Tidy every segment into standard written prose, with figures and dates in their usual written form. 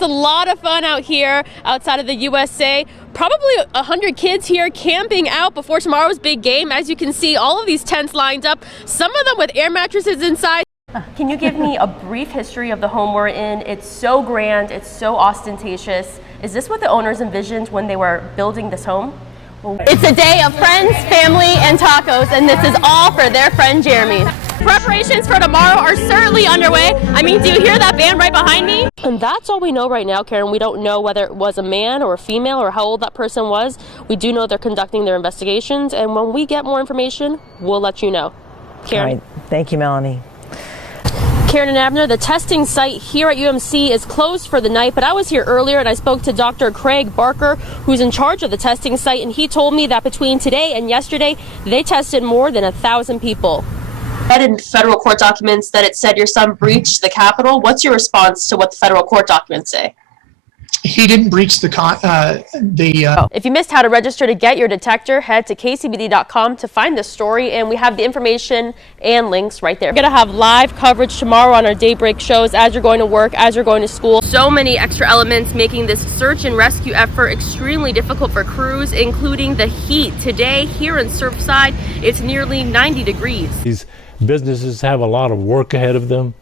It's a lot of fun out here outside of the USA. Probably 100 kids here camping out before tomorrow's big game. As you can see, all of these tents lined up, some of them with air mattresses inside. Can you give me a brief history of the home we're in? It's so grand, it's so ostentatious. Is this what the owners envisioned when they were building this home? It's a day of friends, family, and tacos, and this is all for their friend Jeremy. Preparations for tomorrow are certainly underway. I mean, do you hear that band right behind me? And that's all we know right now, Karen. We don't know whether it was a man or a female or how old that person was. We do know they're conducting their investigations, and when we get more information, we'll let you know. Karen. All right. Thank you, Melanie. Karen and Abner, the testing site here at UMC is closed for the night, but I was here earlier and I spoke to Dr. Craig Barker, who's in charge of the testing site, and he told me that between today and yesterday, they tested more than 1,000 people. Read in federal court documents that it said your son breached the Capitol. What's your response to what the federal court documents say? He didn't breach If you missed how to register to get your detector, head to kcbd.com to find the story, and we have the information and links right there. We're going to have live coverage tomorrow on our daybreak shows as you're going to work, as you're going to school. So many extra elements making this search and rescue effort extremely difficult for crews, including the heat. Today here in Surfside, it's nearly 90 degrees. These businesses have a lot of work ahead of them.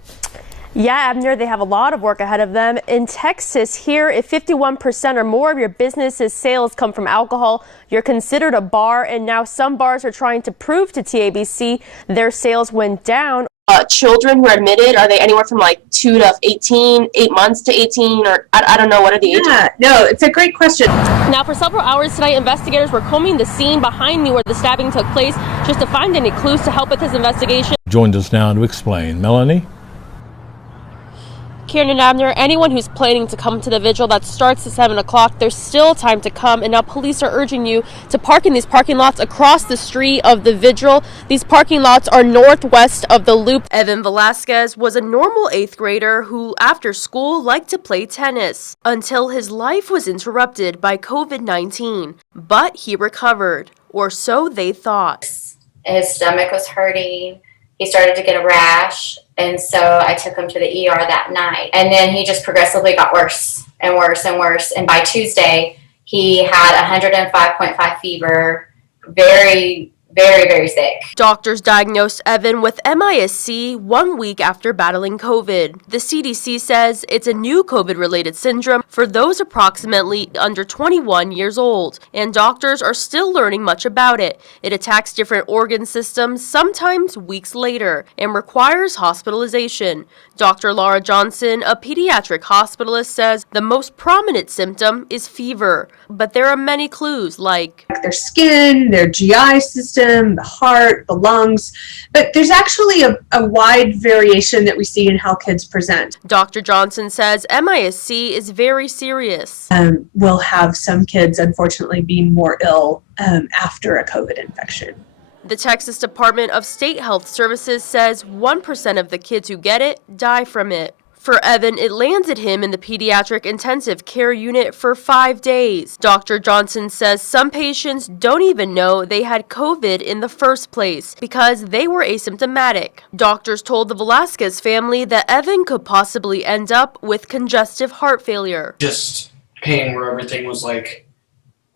Yeah, Abner, they have a lot of work ahead of them. In Texas here, if 51% or more of your business's sales come from alcohol, you're considered a bar, and now some bars are trying to prove to TABC their sales went down. Children who are admitted, are they anywhere from like 2 to 18, 8 months to 18, or I don't know, what are the ages? Yeah, no, it's a great question. Now, for several hours tonight, investigators were combing the scene behind me where the stabbing took place just to find any clues to help with this investigation. Joined us now to explain. Melanie? Karen and Abner, anyone who's planning to come to the vigil that starts at 7 o'clock, there's still time to come, and now police are urging you to park in these parking lots across the street of the vigil. These parking lots are northwest of the loop. Evan Velasquez was a normal 8th grader who, after school, liked to play tennis until his life was interrupted by COVID-19. But he recovered, or so they thought. His stomach was hurting. He started to get a rash, and so I took him to the ER that night. And then he just progressively got worse and worse and worse. And by Tuesday, he had 105.5 fever, very, very, very sick. Doctors diagnosed Evan with MIS-C 1 week after battling COVID. The CDC says it's a new COVID-related syndrome for those approximately under 21 years old, and doctors are still learning much about it. It attacks different organ systems, sometimes weeks later, and requires hospitalization. Dr. Laura Johnson, a pediatric hospitalist, says the most prominent symptom is fever, but there are many clues like Their skin, their GI system, the heart, the lungs, but there's actually a wide variation that we see in how kids present. Dr. Johnson says MIS-C is very serious. We'll have some kids, unfortunately, being more ill after a COVID infection. The Texas Department of State Health Services says 1% of the kids who get it die from it. For Evan, it landed him in the pediatric intensive care unit for 5 days. Dr. Johnson says some patients don't even know they had COVID in the first place because they were asymptomatic. Doctors told the Velasquez family that Evan could possibly end up with congestive heart failure. Just pain where everything was like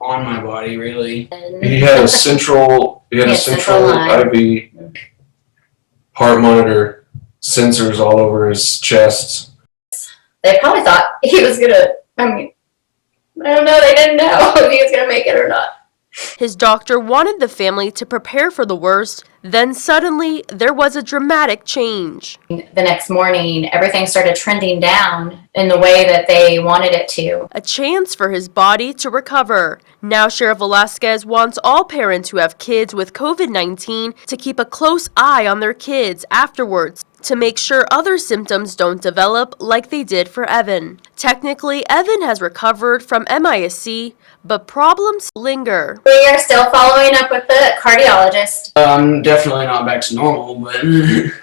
on my body, really. He had a central IV heart monitor, sensors all over his chest. They probably thought he was gonna, I don't know, they didn't know if he was gonna make it or not. His doctor wanted the family to prepare for the worst. Then suddenly, there was a dramatic change. The next morning, everything started trending down in the way that they wanted it to. A chance for his body to recover. Now Sheriff Velasquez wants all parents who have kids with COVID-19 to keep a close eye on their kids afterwards to make sure other symptoms don't develop like they did for Evan. Technically, Evan has recovered from MIS-C, but problems linger. We are still following up with the cardiologist. I'm definitely not back to normal, but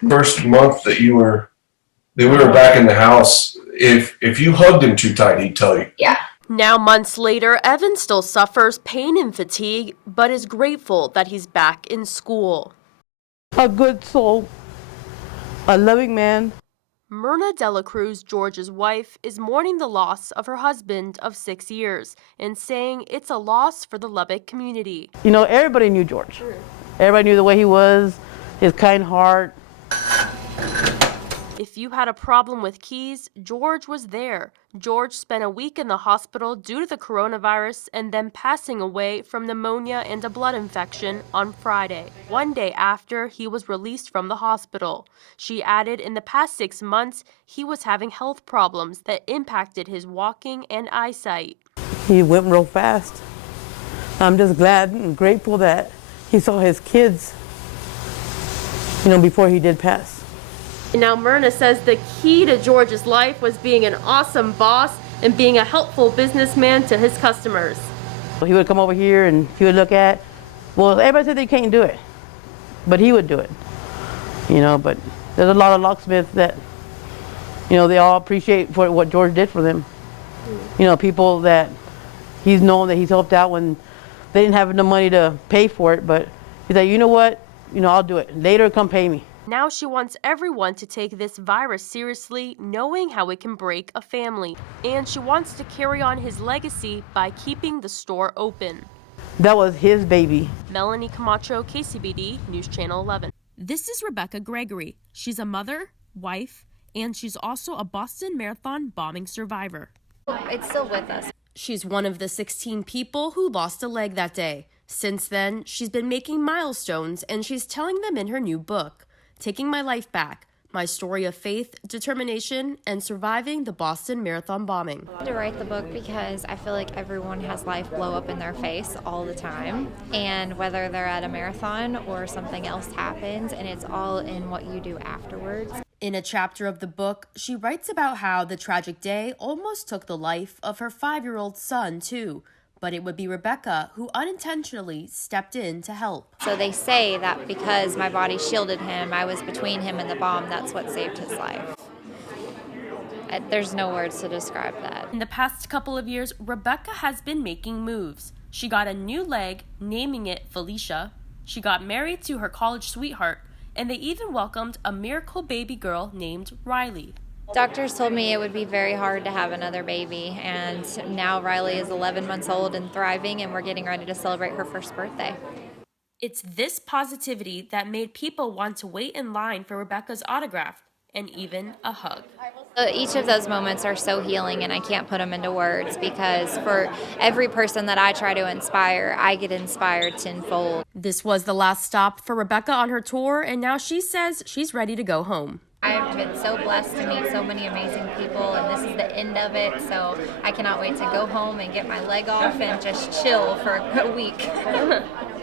First month that we were back in the house, if you hugged him too tight, he'd tell you. Yeah. Now, months later, Evan still suffers pain and fatigue, but is grateful that he's back in school. A good soul, a loving man. Myrna Dela Cruz, George's wife, is mourning the loss of her husband of 6 years and saying it's a loss for the Lubbock community. You know, everybody knew George. Everybody knew the way he was, his kind heart. If you had a problem with keys, George was there. George spent a week in the hospital due to the coronavirus and then passing away from pneumonia and a blood infection on Friday, one day after he was released from the hospital. She added in the past 6 months, he was having health problems that impacted his walking and eyesight. He went real fast. I'm just glad and grateful that he saw his kids, you know, before he did pass. Now Myrna says the key to George's life was being an awesome boss and being a helpful businessman to his customers. He would come over here and he would look at, well, everybody said they can't do it, but he would do it. You know, but there's a lot of locksmiths that, you know, they all appreciate for what George did for them. You know, people that he's known that he's helped out when they didn't have enough money to pay for it, but he's like, you know what, you know, I'll do it. Later, come pay me. Now she wants everyone to take this virus seriously, knowing how it can break a family. And she wants to carry on his legacy by keeping the store open. That was his baby. Melanie Camacho, KCBD, News Channel 11. This is Rebecca Gregory. She's a mother, wife, and she's also a Boston Marathon bombing survivor. It's still with us. She's one of the 16 people who lost a leg that day. Since then, she's been making milestones, and she's telling them in her new book, Taking My Life Back, my story of faith, determination, and surviving the Boston Marathon bombing. I had to write the book because I feel like everyone has life blow up in their face all the time. And whether they're at a marathon or something else happens, and it's all in what you do afterwards. In a chapter of the book, she writes about how the tragic day almost took the life of her 5-year-old son, too. But it would be Rebecca who unintentionally stepped in to help. So they say that because my body shielded him, I was between him and the bomb, that's what saved his life. There's no words to describe that. In the past couple of years, Rebecca has been making moves. She got a new leg, naming it Felicia. She got married to her college sweetheart, and they even welcomed a miracle baby girl named Riley. Doctors told me it would be very hard to have another baby, and now Riley is 11 months old and thriving, and we're getting ready to celebrate her first birthday. It's this positivity that made people want to wait in line for Rebecca's autograph and even a hug. Each of those moments are so healing, and I can't put them into words because for every person that I try to inspire, I get inspired tenfold. This was the last stop for Rebecca on her tour, and now she says she's ready to go home. I've been so blessed to meet so many amazing people, and this is the end of it, so I cannot wait to go home and get my leg off and just chill for a week.